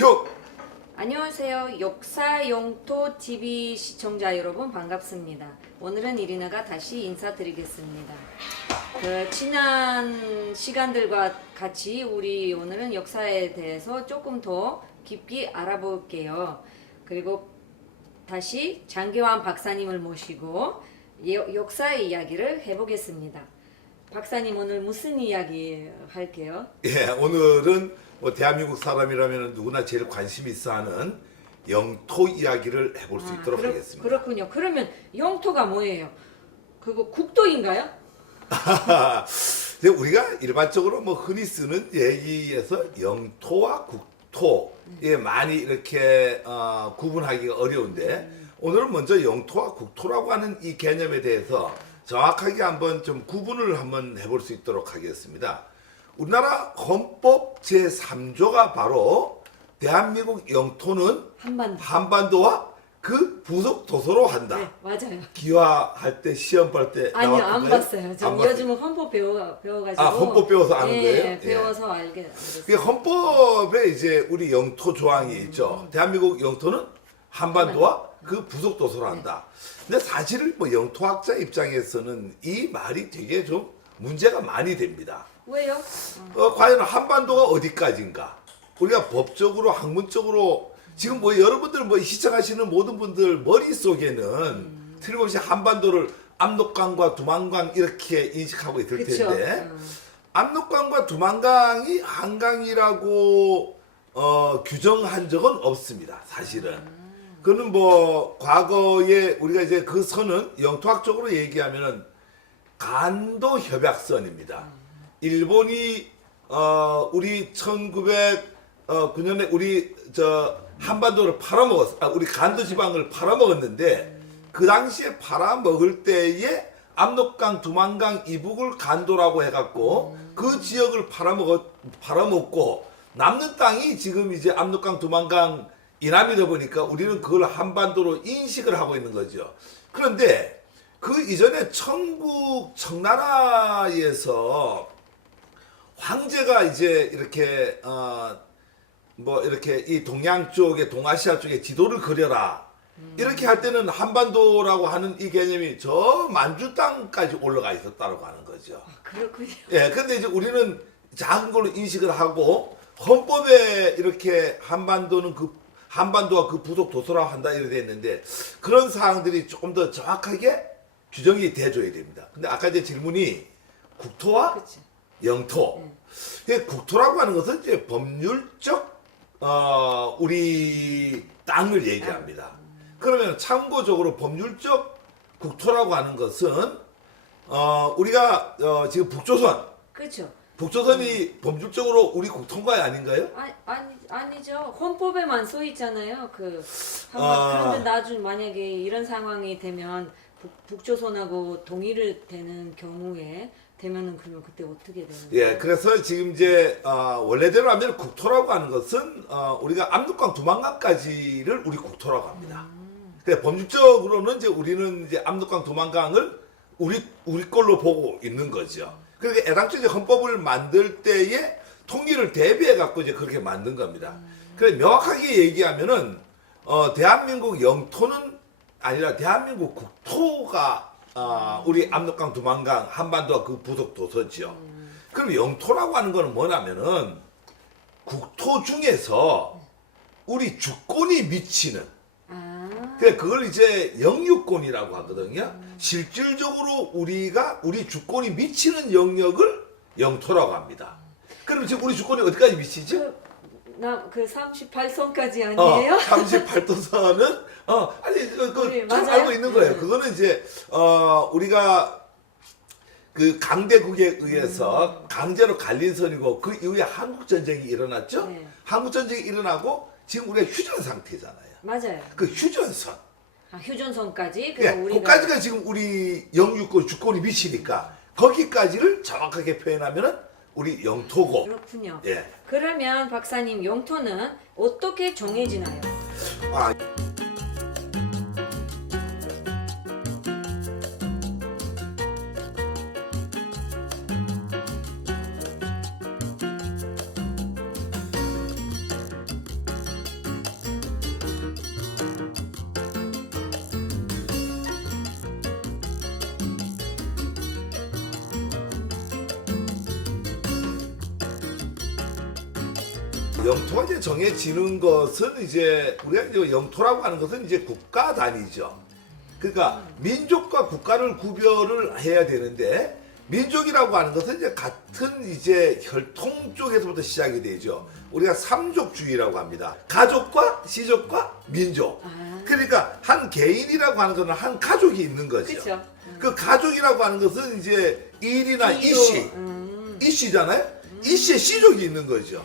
큐! 안녕하세요. 역사영토 TV 시청자 여러분 반갑습니다. 오늘은 이리나가 다시 인사드리겠습니다. 지난 시간들과 같이 우리 오늘은 역사에 대해서 조금 더 깊이 알아볼게요. 그리고 다시 장기환 박사님을 모시고 역사의 이야기를 해보겠습니다. 박사님 오늘 무슨 이야기 할게요? 예, 오늘은 뭐 대한민국 사람이라면 누구나 제일 관심 있어 하는 영토 이야기를 해볼 수 있도록 하겠습니다. 그렇군요. 그러면 영토가 뭐예요? 그거 국토인가요? 근데 우리가 일반적으로 뭐 흔히 쓰는 얘기에서 영토와 국토에 많이 이렇게 구분하기가 어려운데 오늘은 먼저 영토와 국토라고 하는 이 개념에 대해서 정확하게 한번 좀 구분을 한번 해볼 수 있도록 하겠습니다. 우리나라 헌법 제3조가 바로 대한민국 영토는 한반도와 그 부속 도서로 한다. 네, 맞아요. 기화할 때 시험 볼 때 아니요, 안 봤어요. 저 안 봤어요? 요즘은 헌법 배워가지고. 헌법 배워서 아는 예, 거예요? 예, 배워서 알게 그 됐어요. 헌법에 이제 우리 영토 조항이 있죠. 대한민국 영토는 한반도와 그 부속 도서로 한다. 근데 사실은 뭐 영토학자 입장에서는 이 말이 되게 좀 문제가 많이 됩니다. 왜요? 과연 한반도가 어디까지인가? 우리가 법적으로 학문적으로 지금 뭐 여러분들 뭐 시청하시는 모든 분들 머릿속에는 틀림없이 한반도를 압록강과 두만강 이렇게 인식하고 있을 그쵸. 텐데 압록강과 두만강이 한강이라고 규정한 적은 없습니다. 사실은. 그는 뭐 과거에 우리가 이제 그 선은 영토학적으로 얘기하면은 간도 협약선입니다. 일본이 우리 1909년에 우리 한반도를 우리 간도 지방을 팔아먹었는데 그 당시에 팔아먹을 때에 압록강, 두만강 이북을 간도라고 해갖고 그 지역을 팔아먹고 남는 땅이 지금 이제 압록강, 두만강 이남이다 보니까 우리는 그걸 한반도로 인식을 하고 있는 거죠. 그런데 그 이전에 청나라에서 황제가 이제 이렇게 뭐 이렇게 이 동양 쪽에 동아시아 쪽에 지도를 그려라. 이렇게 할 때는 한반도라고 하는 이 개념이 저 만주 땅까지 올라가 있었다고 하는 거죠. 그렇군요. 예, 근데 이제 우리는 작은 걸로 인식을 하고 헌법에 이렇게 한반도와 그 부속 도서라고 한다 이렇게 돼 있는데 그런 사항들이 조금 더 정확하게 규정이 돼줘야 됩니다. 근데 아까 이제 질문이 국토와 그치. 영토. 국토라고 하는 것은 이제 법률적 우리 땅을 얘기합니다. 그러면 참고적으로 법률적 국토라고 하는 것은 우리가 지금 그렇죠. 북조선이 법률적으로 우리 국토인가요, 아닌가요? 아니죠. 헌법에만 써 있잖아요. 그런데 나중에 만약에 이런 상황이 되면 북조선하고 동일을 되는 경우에 되면은 그러면 그때 어떻게 되는 거예요? 예, 그래서 지금 이제 원래대로 하면 국토라고 하는 것은 우리가 압록강, 두만강까지를 우리 국토라고 합니다. 그래 법률적으로는 이제 우리는 이제 압록강, 두만강을 우리 걸로 보고 있는 거죠. 그러니까 애당초 이제 헌법을 만들 때에 통일을 대비해 갖고 이제 그렇게 만든 겁니다. 그래 명확하게 얘기하면은 대한민국 영토는 아니라 대한민국 국토가 우리 압록강, 두만강, 한반도와 그 부속 도서죠. 그럼 영토라고 하는 거는 뭐냐면은 국토 중에서 우리 주권이 미치는 그걸 이제 영유권이라고 하거든요. 실질적으로 우리 주권이 미치는 영역을 영토라고 합니다. 그럼 지금 우리 주권이 어디까지 미치죠? 그 38선까지 아니에요? 38도선은 네, 잘 맞아요? 알고 있는 거예요. 그거는 이제 우리가 그 강대국에 의해서 강제로 갈린 선이고 그 이후에 한국 전쟁이 일어났죠. 네. 한국 전쟁이 일어나고 지금 우리가 휴전 상태잖아요. 맞아요. 그 휴전선. 휴전선까지. 예, 거기까지가 지금 우리 영유권 주권이 미치니까 거기까지를 정확하게 표현하면은 우리 영토고. 그렇군요. 예. 그러면 박사님 영토는 어떻게 정해지나요? 아, 영토가 이제 정해지는 것은 이제 우리가 이제 영토라고 하는 것은 이제 국가 단위죠. 그러니까 민족과 국가를 구별을 해야 되는데 민족이라고 하는 것은 이제 같은 이제 혈통 쪽에서부터 시작이 되죠. 우리가 삼족주의라고 합니다. 가족과 시족과 민족. 그러니까 한 개인이라고 하는 것은 한 가족이 있는 거죠. 그렇죠. 그 가족이라고 하는 것은 이제 일이나 이씨, 이씨잖아요. 이씨의 시족이 있는 거죠.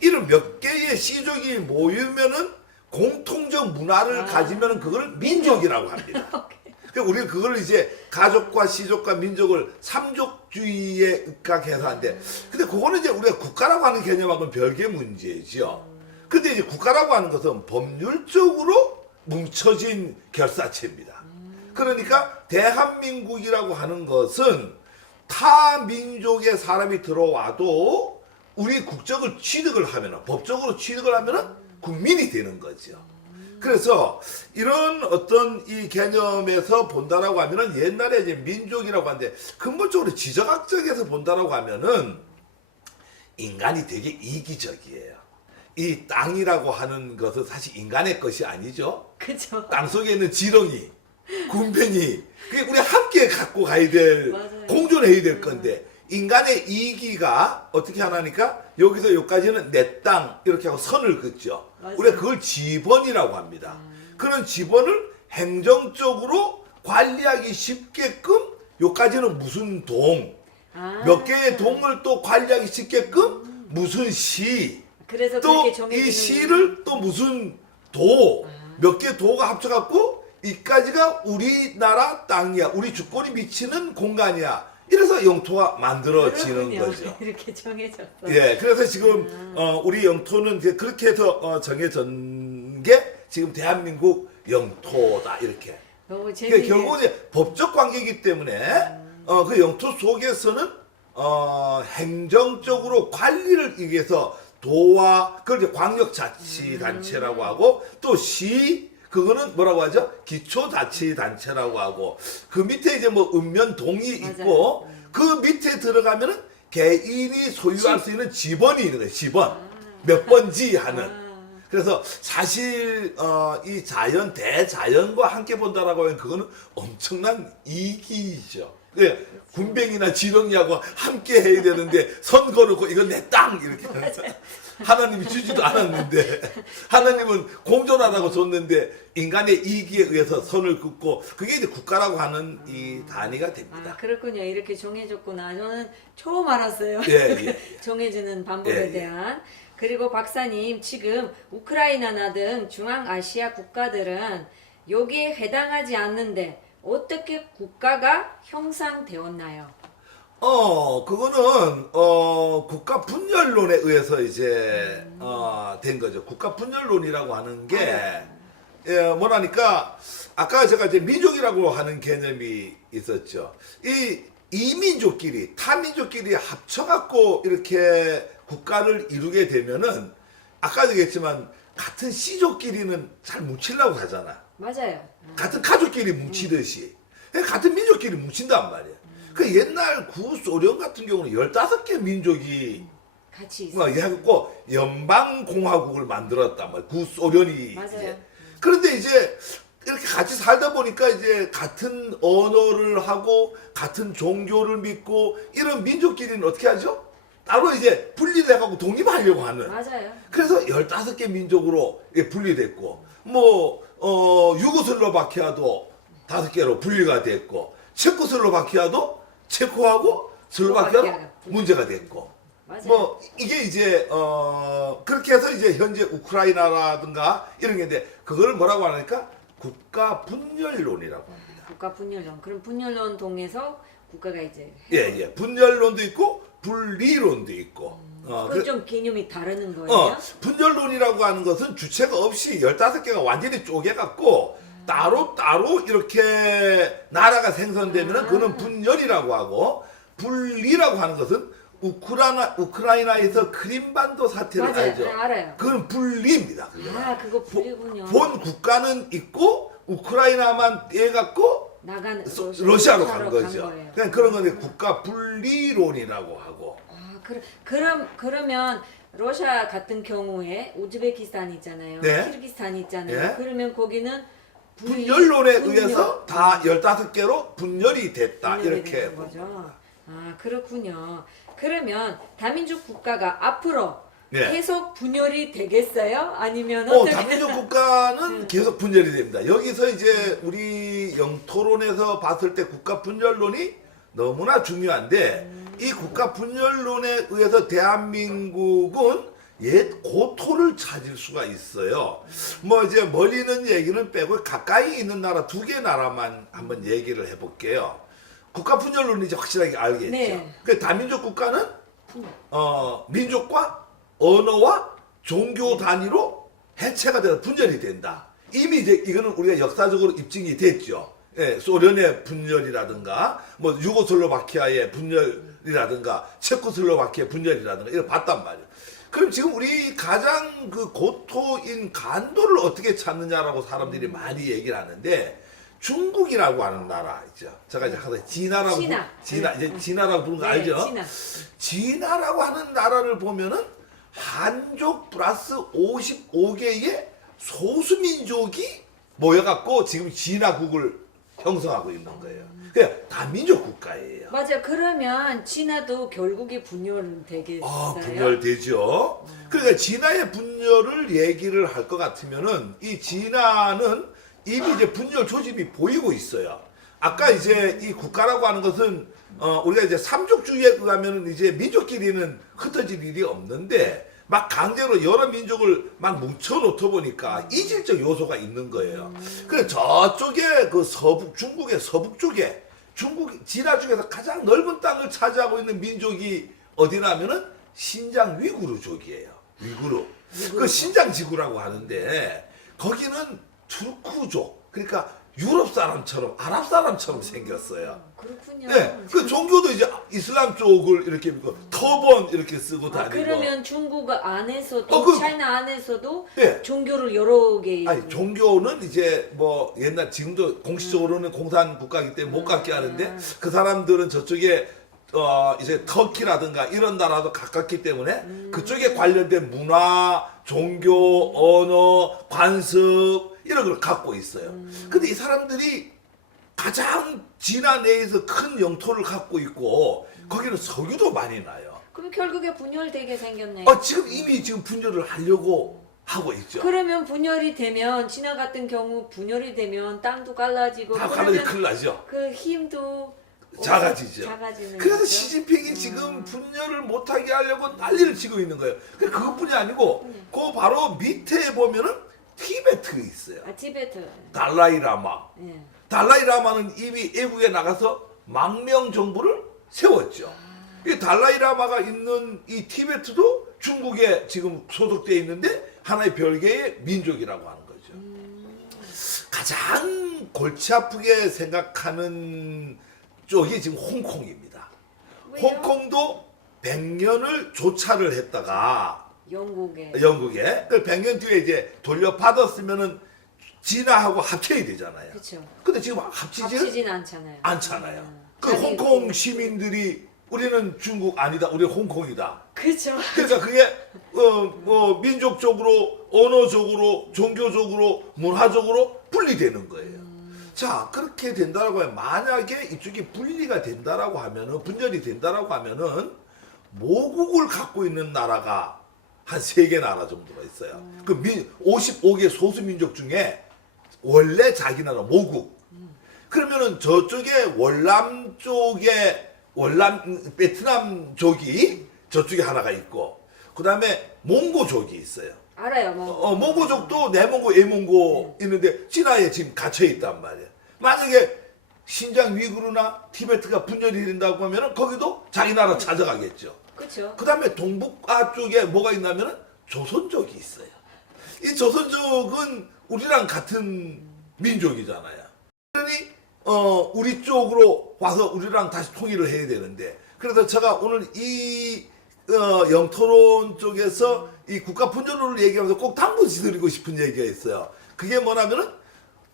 이런 몇 개의 시족이 모이면은 공통적 문화를 가지면 그걸 민족이라고 합니다. 그러니까 우리는 그걸 이제 가족과 시족과 민족을 삼족주의에 입각해서 하는데, 근데 그거는 이제 우리가 국가라고 하는 개념하고는 별개 문제죠. 근데 이제 국가라고 하는 것은 법률적으로 뭉쳐진 결사체입니다. 그러니까 대한민국이라고 하는 것은 타 민족의 사람이 들어와도 우리 국적을 취득을 하면, 법적으로 취득을 하면 국민이 되는 거죠. 그래서 이런 어떤 이 개념에서 본다라고 하면은 옛날에 이제 민족이라고 하는데 근본적으로 지정학적에서 본다라고 하면은 인간이 되게 이기적이에요. 이 땅이라고 하는 것은 사실 인간의 것이 아니죠. 그렇죠. 땅 속에 있는 지렁이, 군뱅이, 그게 우리 함께 갖고 가야 될, 맞아요. 공존해야 될 건데, 인간의 이기가 어떻게 하나니까 여기서 여기까지는 내 땅 이렇게 하고 선을 긋죠. 맞아요. 우리가 그걸 지번이라고 합니다. 그런 지번을 행정적으로 관리하기 쉽게끔 여기까지는 무슨 동, 몇 개의 동을 또 관리하기 쉽게끔 무슨 시, 그래서 또 그렇게 정해지는 이 시를 또 무슨 도, 몇 개 도가 합쳐갖고 이까지가 우리나라 땅이야. 우리 주권이 미치는 공간이야. 이래서 영토가 만들어지는 그렇군요. 거죠. 이렇게 정해졌어. 예, 그래서 지금 우리 영토는 이제 그렇게 해서 정해진 게 지금 대한민국 영토다 이렇게. 너무 그러니까 재밌네. 결국은 이제 법적 관계이기 때문에 그 영토 속에서는 행정적으로 관리를 위해서 도와 그걸 이제 광역자치단체라고 하고 또 시 그거는 뭐라고 하죠? 기초자치단체라고 하고 그 밑에 이제 뭐 읍면동이 있고 그 밑에 들어가면은 개인이 소유할 수 있는 지번이 있는 거예요. 지번 몇 번지 하는. 그래서 사실 이 자연 대자연과 함께 본다라고 하면 그거는 엄청난 이기죠. 예, 군뱅이나 지렁이하고 함께 해야 되는데 선 걸고 이건 내 땅 이렇게 하나님이 주지도 않았는데 하나님은 공존하라고 줬는데 인간의 이기에 의해서 선을 긋고 그게 이제 국가라고 하는 이 단위가 됩니다. 아, 그렇군요. 이렇게 정해졌구나. 저는 처음 알았어요. 예, 예. 정해지는 방법에 예, 예. 대한. 그리고 박사님, 지금 우크라이나나 등 중앙아시아 국가들은 여기에 해당하지 않는데 어떻게 국가가 형성되었나요? 그거는 국가 분열론에 의해서 이제 된 거죠. 국가 분열론이라고 하는 게 뭐라니까 아까 제가 이제 민족이라고 하는 개념이 있었죠. 이 이민족끼리 타민족끼리 합쳐갖고 이렇게 국가를 이루게 되면은 아까 얘기했지만 같은 씨족끼리는 잘 뭉치려고 하잖아. 맞아요. 같은 가족끼리 뭉치듯이 같은 민족끼리 뭉친단 말이야. 그 옛날 구소련 같은 경우는 15개 민족이 같이 있어요. 해갖고 연방공화국을 만들었단 말이야. 구소련이 맞아요. 이제. 그런데 이제 이렇게 같이 살다 보니까 이제 같은 언어를 하고 같은 종교를 믿고 이런 민족끼리는 어떻게 하죠? 따로 이제 분리돼갖고 독립하려고 하는. 맞아요. 그래서 15개 민족으로 분리됐고, 유고슬로바키아도 5개로 분리가 됐고, 체코슬로바키아도 체코하고 슬로바키아도 슬로바키아가 문제가 됐고, 맞아요. 이게 이제, 그렇게 해서 이제 현재 우크라이나라든가 이런 게 있는데, 그걸 뭐라고 하니까 국가 분열론이라고 합니다. 국가 분열론. 그럼 분열론 통해서 국가가 이제 예. 분열론도 있고, 분리론도 있고, 그건 좀 개념이 다르는 거예요? 분열론이라고 하는 것은 주체가 없이 15개가 완전히 쪼개갖고 따로 이렇게 나라가 생성되면 그거는 분열이라고 하고 분리라고 하는 것은 우크라이나에서 크림반도 사태를 맞아요. 알죠? 알아요. 그건 분리입니다. 아, 그거 분리군요. 본 국가는 있고 우크라이나만 떼갖고 나가는 러시아로 간 거죠. 거예요. 그냥 그런 건데 국가 분리론이라고 하고. 아, 그러면 러시아 같은 경우에 우즈베키스탄 있잖아요. 네. 키르기스탄 있잖아요. 네. 그러면 거기는 분열론에 분열. 의해서 다 15개로 분열이 됐다. 분열이 이렇게 되는 거죠. 아, 그렇군요. 그러면 다민족 국가가 앞으로 네. 계속 분열이 되겠어요? 아니면 다민족 국가는 계속 분열이 됩니다. 여기서 이제 우리 영토론에서 봤을 때 국가 분열론이 너무나 중요한데 이 국가 분열론에 의해서 대한민국은 옛 고토를 찾을 수가 있어요. 뭐 이제 멀리 있는 얘기는 빼고 가까이 있는 나라 2개 나라만 한번 얘기를 해볼게요. 국가 분열론은 이제 확실하게 알겠죠. 네. 그 다민족 국가는 민족과 언어와 종교 단위로 해체가 돼서 분열이 된다. 이미 이제 이거는 우리가 역사적으로 입증이 됐죠. 예, 소련의 분열이라든가 뭐 유고슬로바키아의 분열이라든가 체코슬로바키아의 분열이라든가 이걸 봤단 말이에요. 그럼 지금 우리 가장 그 고토인 간도를 어떻게 찾느냐라고 사람들이 많이 얘기를 하는데 중국이라고 하는 나라 있죠. 제가 이제 항상 진화라고 진화. 이제 진화라고 부르는 거 네, 알죠? 진화. 진화라고 하는 나라를 보면은 한족 플러스 55개의 소수민족이 모여갖고 지금 진화국을 형성하고 있는 거예요. 그냥 다민족 국가예요. 맞아. 그러면 진화도 결국에 분열되겠어요? 분열되죠. 그러니까 진화의 분열을 얘기를 할 것 같으면은 이 진화는 이미 이제 분열 조짐이 보이고 있어요. 아까 이제 이 국가라고 하는 것은 우리가 이제 삼족주의에 의하면은 이제 민족끼리는 흩어질 일이 없는데 막 강제로 여러 민족을 막 뭉쳐 놓다 보니까 이질적 요소가 있는 거예요. 그래서 저쪽에 그 중국의 서북 쪽에 중국 진화 중에서 가장 넓은 땅을 차지하고 있는 민족이 어디냐면은 신장 위구르족이에요. 위구르. 그 신장 지구라고 하는데 거기는 투르크족. 그러니까 유럽 사람처럼 아랍 사람처럼 생겼어요. 그렇군요. 네, 그 종교도 이제 이슬람 쪽을 이렇게 믿고 터번 이렇게 쓰고 다니고. 그러면 중국 안에서도 차이나 안에서도 예. 종교를 여러 개. 아니 종교는 이제 뭐 옛날 지금도 공식적으로는 공산 국가이기 때문에 못 갖게 하는데 그 사람들은 저쪽에 이제 터키라든가 이런 나라도 가깝기 때문에 그쪽에 관련된 문화, 종교, 언어, 관습 이런 걸 갖고 있어요. 근데 이 사람들이 가장 진화 내에서 큰 영토를 갖고 있고 거기는 석유도 많이 나요. 그럼 결국에 분열되게 생겼네요. 지금 이미 지금 분열을 하려고 하고 있죠. 그러면 분열이 되면 진화 같은 경우 분열이 되면 땅도 갈라지고 다 그러면 갈라지 큰일 나죠. 그 힘도 작아지죠. 작아지는 그래서 거죠? 시진핑이 지금 분열을 못하게 하려고 난리를 치고 있는 거예요. 그것뿐이 아니고 그 바로 밑에 보면은 티베트 있어요. 티베트. 달라이라마. 예. 달라이라마는 이미 외국에 나가서 망명 정부를 세웠죠. 이 달라이라마가 있는 이 티베트도 중국에 지금 소속되어 있는데 하나의 별개의 민족이라고 하는 거죠. 가장 골치 아프게 생각하는 쪽이 지금 홍콩입니다. 왜요? 홍콩도 100년을 조차를 했다가 영국에. 그 100년 뒤에 이제 돌려받았으면은 진화하고 합쳐야 되잖아요. 그렇죠. 근데 지금 합치지는 합치진 않잖아요. 않잖아요. 그 자기 홍콩 그- 시민들이 우리는 중국 아니다, 우리 홍콩이다. 그렇죠. 그러니까 그게 민족적으로, 언어적으로, 종교적으로, 문화적으로 분리되는 거예요. 자, 그렇게 된다라고 하면 만약에 이쪽이 분리가 된다라고 하면은 분열이 된다라고 하면은 모국을 갖고 있는 나라가 한 3개 나라 정도가 있어요. 그 55개 소수 민족 중에 원래 자기 나라 모국. 그러면은 저쪽에 월남 쪽에 베트남족이 저쪽에 하나가 있고 그다음에 몽고족이 있어요. 알아요, 뭐. 몽고족도 내몽고, 외몽고 있는데 진화에 지금 갇혀 있단 말이에요. 만약에 신장 위구르나 티베트가 분열이 된다고 하면 거기도 자기 나라 찾아가겠죠. 그렇죠. 그 다음에 동북아 쪽에 뭐가 있냐면 조선족이 있어요. 이 조선족은 우리랑 같은 민족이잖아요. 그러니 우리 쪽으로 와서 우리랑 다시 통일을 해야 되는데 그래서 제가 오늘 이 영토론 쪽에서 이 국가 분열론을 얘기하면서 꼭 당부드리고 싶은 얘기가 있어요. 그게 뭐냐면은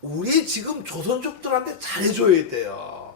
우리 지금 조선족들한테 잘해줘야 돼요.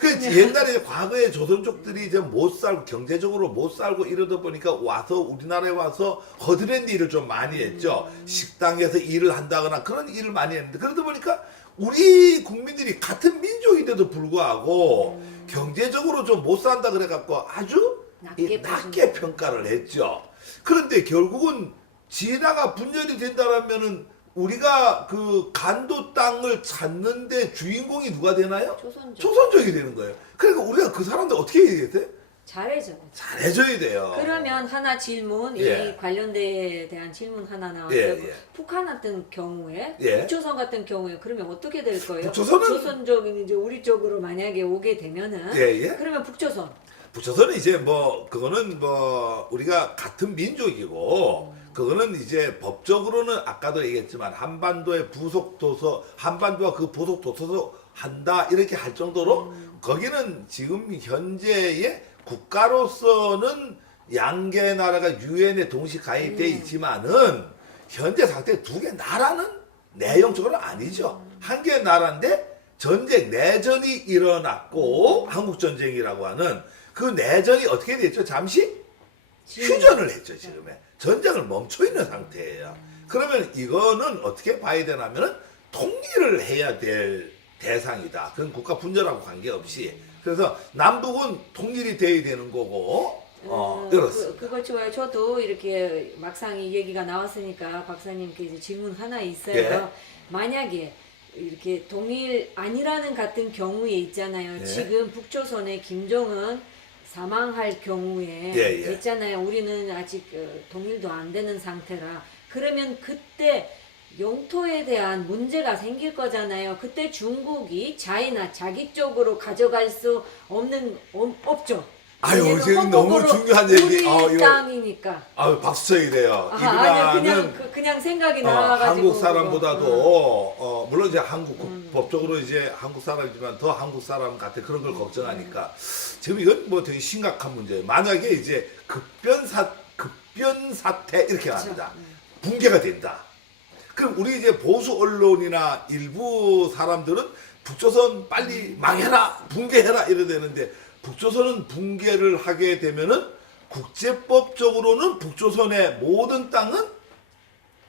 그 옛날에 과거에 조선족들이 이제 못 살고 경제적으로 못 살고 이러다 보니까 와서 우리나라에 와서 허드렛 일을 좀 많이 했죠. 식당에서 일을 한다거나 그런 일을 많이 했는데 그러다 보니까 우리 국민들이 같은 민족인데도 불구하고 경제적으로 좀 못 산다 그래갖고 아주 낮게 평가를 했죠. 그런데 결국은 진화가 분열이 된다라면은 우리가 그 간도 땅을 찾는데 주인공이 누가 되나요? 조선족. 조선족이 되는 거예요. 그러니까 우리가 그 사람들 어떻게 해야겠어요? 잘해줘. 잘해줘야 돼요. 그러면 하나 질문, 예. 이 관련대에 대한 질문 하나 나왔어요. 예. 북한 같은 경우에, 예. 북조선 같은 경우에 그러면 어떻게 될 거예요? 북조선은- 조선족이 이제 우리 쪽으로 만약에 오게 되면은, 예. 그러면 북조선. 북조선은 이제 뭐 그거는 뭐 우리가 같은 민족이고 그거는 이제 법적으로는 아까도 얘기했지만 한반도의 부속 도서 한반도와 그 부속 도서도 한다 이렇게 할 정도로 거기는 지금 현재의 국가로서는 양개 나라가 유엔에 동시 가입돼 있지만은 현재 상태 두 개 나라는 내용적으로 아니죠. 한 개 나라인데 전쟁 내전이 일어났고 한국 전쟁이라고 하는 그 내전이 어떻게 됐죠? 잠시 휴전을 했죠. 지금에 전쟁을 멈춰 있는 상태예요. 그러면 이거는 어떻게 봐야 되냐면은 통일을 해야 될 대상이다. 그건 국가 분열하고 관계없이. 그래서 남북은 통일이 돼야 되는 거고. 그렇습니다. 그거 좋아요. 저도 이렇게 막상 이 얘기가 나왔으니까 박사님께 이제 질문 하나 있어요. 예. 만약에 이렇게 동일 아니라는 같은 경우에 있잖아요. 예. 지금 북조선의 김정은 사망할 경우에 예. 있잖아요. 우리는 아직 동일도 안 되는 상태라. 그러면 그때 영토에 대한 문제가 생길 거잖아요. 그때 중국이 자이나 자기 쪽으로 가져갈 수 없죠. 아유, 왜냐면 지금 너무 헌법으로 중요한 얘기. 우리 이거- 땅이니까. 아유, 박수 쳐야 돼요. 아니야, 이분은 그냥 생각이 나와가지고. 한국 사람보다도 물론 이제 법적으로 이제 한국 사람이지만 더 한국 사람 같아 그런 걸 걱정하니까 지금 이건 뭐 되게 심각한 문제예요. 만약에 이제 급변 사태 이렇게 합니다. 붕괴가 된다. 그럼 우리 이제 보수 언론이나 일부 사람들은 북조선 빨리 망해라, 붕괴해라 이래 되는데 북조선은 붕괴를 하게 되면은 국제법적으로는 북조선의 모든 땅은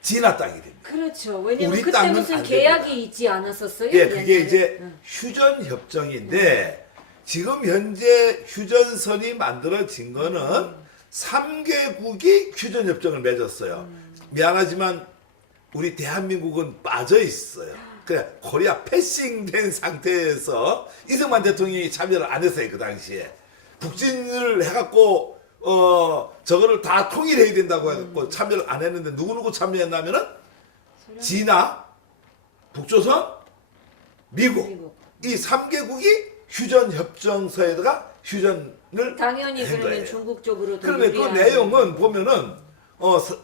진화 땅이 됩니다. 그렇죠. 왜냐면 우리 그때 땅은 무슨 안 계약이 됩니다. 있지 않았었어요? 예, 그게 옛날에? 이제 응. 휴전 협정인데 지금 현재 휴전선이 만들어진 거는 3개국이 휴전 협정을 맺었어요. 미안하지만 우리 대한민국은 빠져 있어요. 그래 코리아 패싱된 상태에서 이승만 대통령이 참여를 안 했어요. 그 당시에 북진을 해갖고 저거를 다 통일해야 된다고 해갖고 참여를 안 했는데 누구 참여했냐면은 진화, 북조선, 미국. 이 3개국이 휴전 협정서에다가 휴전을 당연히 한 그러면 거예요. 중국 쪽으로 더 그런데 그 유리한- 내용은 보면은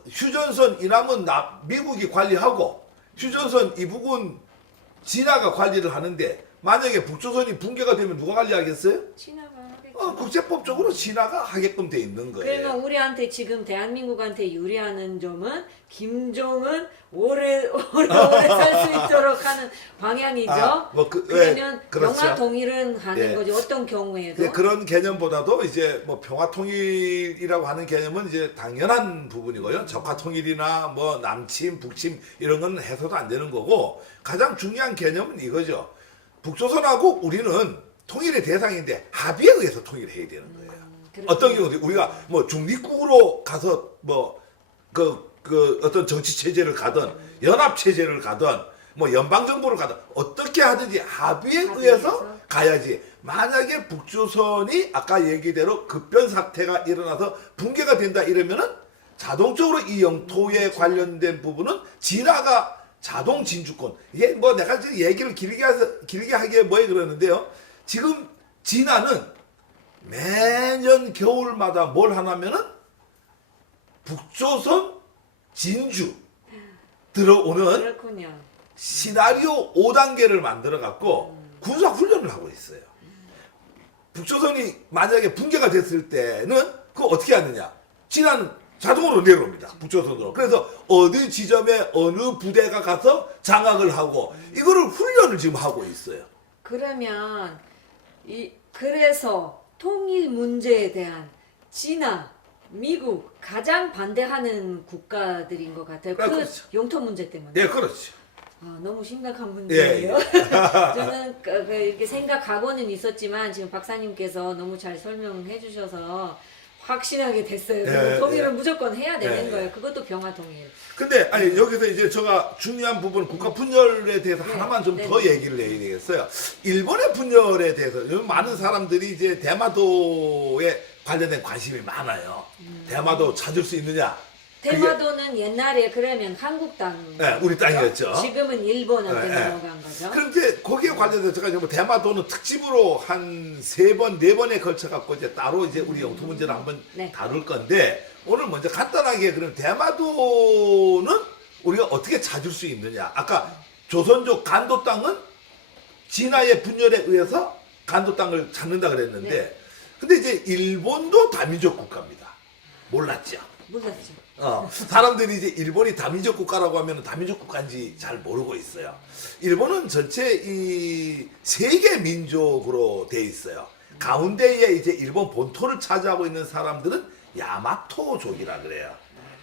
휴전선 이남은 미국이 관리하고 휴전선 이북은 진화가 관리를 하는데 만약에 북조선이 붕괴가 되면 누가 관리하겠어요? 진화가 하겠죠. 국제법적으로 진화가 하게끔 돼 있는 거예요. 그러면 우리한테 지금 대한민국한테 유리하는 점은 김정은 오래 살 수 있도록 하는 방향이죠. 그러면 그렇죠. 평화 통일은 하는 예. 거죠. 어떤 경우에도. 이제 그런 개념보다도 이제 뭐 평화 통일이라고 하는 개념은 이제 당연한 부분이고요. 적화 통일이나 뭐 남침, 북침 이런 건 해서도 안 되는 거고 가장 중요한 개념은 이거죠. 북조선하고 우리는 통일의 대상인데 합의에 의해서 통일해야 되는 거예요. 어떤 경우도 우리가 뭐 중립국으로 가서 뭐 그 어떤 정치 체제를 가든 연합 체제를 가든 뭐 연방 정부를 가든 어떻게 하든지 합의에 의해서 가야지. 만약에 북조선이 아까 얘기대로 급변 사태가 일어나서 붕괴가 된다 이러면은 자동적으로 이 영토에 관련된 부분은 진화가 자동 진주권. 이게 뭐 내가 지금 얘기를 길게 하기에 뭐에 그러는데요. 지금 진화는 매년 겨울마다 뭘 하냐면은 북조선 진주 들어오는 그렇군요. 시나리오 5단계를 만들어 갖고 군사 훈련을 하고 있어요. 북조선이 만약에 붕괴가 됐을 때는 그거 어떻게 하느냐? 진화는 자동으로 내려옵니다. 북조선으로. 그래서 어느 지점에 어느 부대가 가서 장악을 하고 이거를 훈련을 지금 하고 있어요. 그러면 그래서 통일 문제에 대한 진화, 미국 가장 반대하는 국가들인 것 같아요. 그 그렇죠. 영토 문제 때문에. 예, 그렇죠. 너무 심각한 예, 문제예요. 저는 이렇게 생각하고는 있었지만 지금 박사님께서 너무 잘 설명해 주셔서 확신하게 됐어요. 예, 통일은 예. 무조건 해야 되는 예, 거예요. 예. 그것도 병화 통일. 근데 아니 여기서 이제 제가 중요한 부분 국가 분열에 대해서 네. 하나만 좀 네. 더 얘기를 해야 되겠어요. 일본의 분열에 대해서 요즘 많은 사람들이 이제 대마도에 관련된 관심이 많아요. 대마도 찾을 수 있느냐? 대마도는 옛날에 그러면 한국 땅. 네, 우리 땅이었죠. 지금은 일본한테 네, 네. 넘어간 거죠. 그런데 거기에 관련해서 제가 뭐 대마도는 특집으로 한 3번, 4번에 걸쳐 갖고 이제 따로 이제 우리 영토 문제를 한번 네. 다룰 건데 오늘 먼저 간단하게 그럼 대마도는 우리가 어떻게 찾을 수 있느냐? 아까 조선족 간도 땅은 진화의 분열에 의해서 간도 땅을 찾는다 그랬는데 네. 근데 이제 일본도 다민족 국가입니다. 몰랐죠? 몰랐죠. 사람들이 이제 일본이 다민족 국가라고 하면 다민족 국가인지 잘 모르고 있어요. 일본은 전체 이 세계 민족으로 돼 있어요. 가운데에 이제 일본 본토를 차지하고 있는 사람들은 야마토족이라 그래요.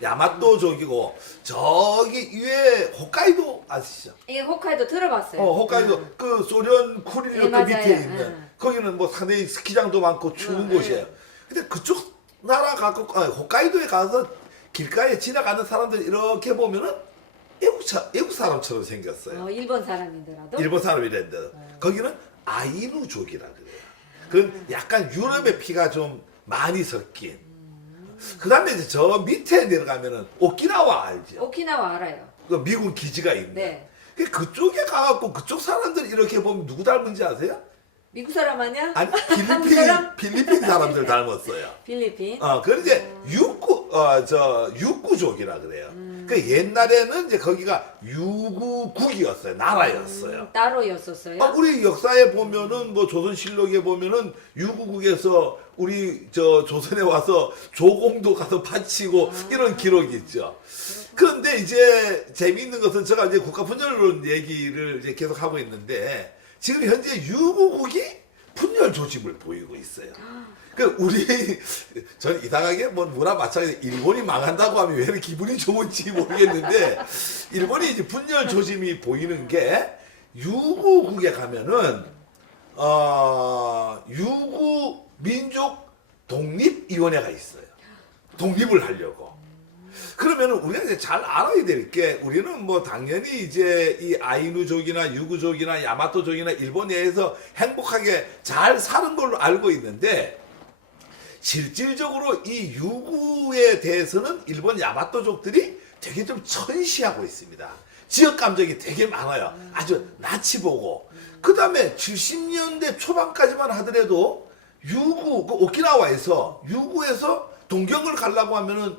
야마토족이고 저기 위에 홋카이도 아시죠? 이 홋카이도 들어봤어요. હો카이도 그 소련 쿠릴로 예, 그 맞아요. 밑에 있는 응. 거기는 뭐 상당히 스키장도 많고 추운 응, 곳이에요. 근데 그쪽 나라 가고 홋카이도에 가서 길가에 지나가는 사람들 이렇게 보면은 외국 사람처럼 생겼어요. 일본 사람이더라도. 일본 사람이랬는데 거기는 아이누족이라 그래요. 그건 약간 유럽의 피가 좀 많이 섞인. 그다음에 이제 저 밑에 내려가면은 오키나와 알죠? 오키나와 알아요. 그 미군 기지가 있는. 네. 그쪽에 가갖고 그쪽 사람들 이렇게 보면 누구 닮은지 아세요? 미국 사람 아니야? 아니 한국 사람? 필리핀 사람들 닮았어요. 필리핀. 그건 이제 육구족이라 그래요. 그 옛날에는 이제 거기가 유구국이었어요. 나라였어요. 따로였었어요. 우리 역사에 보면은 뭐 조선실록에 보면은 유구국에서 우리 저 조선에 와서 조공도 가서 바치고 이런 기록이 있죠. 그런데 이제 재미있는 것은 제가 이제 국가 분열론 얘기를 이제 계속 하고 있는데 지금 현재 유구국이 분열 조짐을 보이고 있어요. 그 우리 저는 이상하게 뭐 문화 마찬가지 일본이 망한다고 하면 왜 이렇게 기분이 좋은지 모르겠는데 일본이 이제 분열 조짐이 보이는 게 유구국에 가면은 유구 민족 독립위원회가 있어요. 독립을 하려고. 그러면은 우리가 이제 잘 알아야 될 게 우리는 뭐 당연히 이제 이 아이누족이나 유구족이나 야마토족이나 일본 내에서 행복하게 잘 사는 걸로 알고 있는데 실질적으로 이 유구에 대해서는 일본 야마토족들이 되게 좀 천시하고 있습니다. 지역 감정이 되게 많아요. 아주 낯이 보고. 그 다음에 70년대 초반까지만 하더라도 유구, 그 오키나와에서 유구에서 동경을 가려고 하면은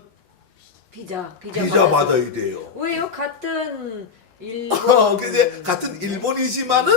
비자 받아야 돼요. 왜요? 같은 일본. 근데 같은 일본이지만은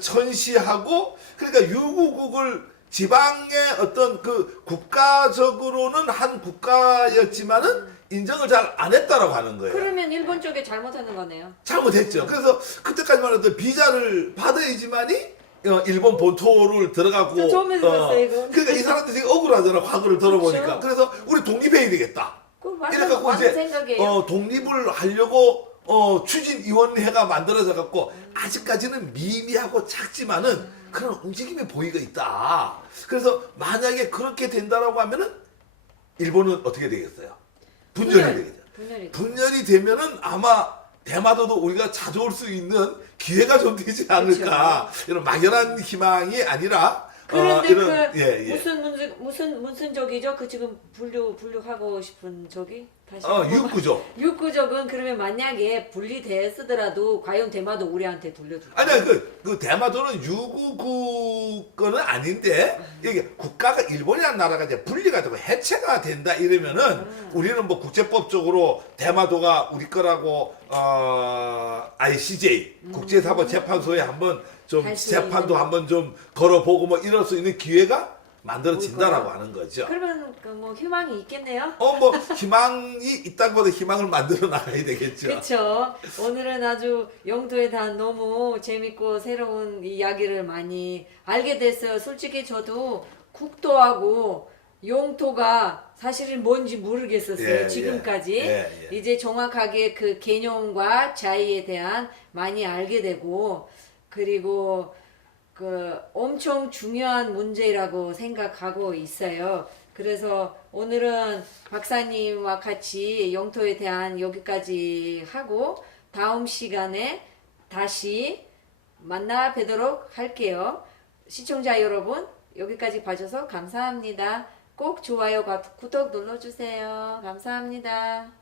천시하고 그러니까 유구국을 지방의 어떤 그 국가적으로는 한 국가였지만은 인정을 잘 안 했다라고 하는 거예요. 그러면 일본 쪽에 잘못하는 거네요. 잘못했죠. 그래서 그때까지만 해도 비자를 받아야지만이 일본 본토를 들어가고 저 처음 들었어요, 이거. 그러니까 이 사람들이 되게 억울하잖아. 과거를 들어보니까. 그렇죠. 그래서 우리 독립해야 되겠다. 그 맞는 이래갖고 이제 생각이에요. 독립을 하려고 추진위원회가 만들어져 갖고 아직까지는 미미하고 작지만은 그런 움직임의 보이가 있다. 그래서 만약에 그렇게 된다라고 하면은 일본은 어떻게 되겠어요? 분열이 되겠죠. 분열이 되면은 아마 대마도도 우리가 찾아올 수 있는 기회가 좀 되지 않을까. 이런 막연한 희망이 아니라 그런데 이런 무슨 적이죠? 그 지금 분류하고 싶은 적이 다시 육구죠. 육구적은 그러면 만약에 분리되었더라도 과연 대마도 우리한테 돌려줄까? 아니야 그 대마도는 유구국 거는 아닌데 이게 국가가 일본이라는 나라가 이제 분리가 되고 해체가 된다 이러면은 우리는 뭐 국제법적으로 대마도가 우리 거라고 ICJ 국제사법재판소에 한번 좀 할수 재판도 있는. 한번 좀 걸어보고 뭐 이럴 수 있는 기회가 만들어진다라고 하는 거죠. 그러면 그 뭐 희망이 있겠네요. 뭐 희망이 있다기보다 희망을 만들어 나가야 되겠죠. 그렇죠. 오늘은 아주 영토에 대한 너무 재밌고 새로운 이야기를 많이 알게 됐어요. 솔직히 저도 국토하고 영토가 사실은 뭔지 모르겠었어요. 예, 지금까지. 예, 예. 이제 정확하게 그 개념과 차이에 대한 많이 알게 되고, 그리고 그 엄청 중요한 문제라고 생각하고 있어요. 그래서 오늘은 박사님과 같이 영토에 대한 여기까지 하고 다음 시간에 다시 만나 뵈도록 할게요. 시청자 여러분, 여기까지 봐줘서 감사합니다. 꼭 좋아요와 구독 눌러주세요. 감사합니다.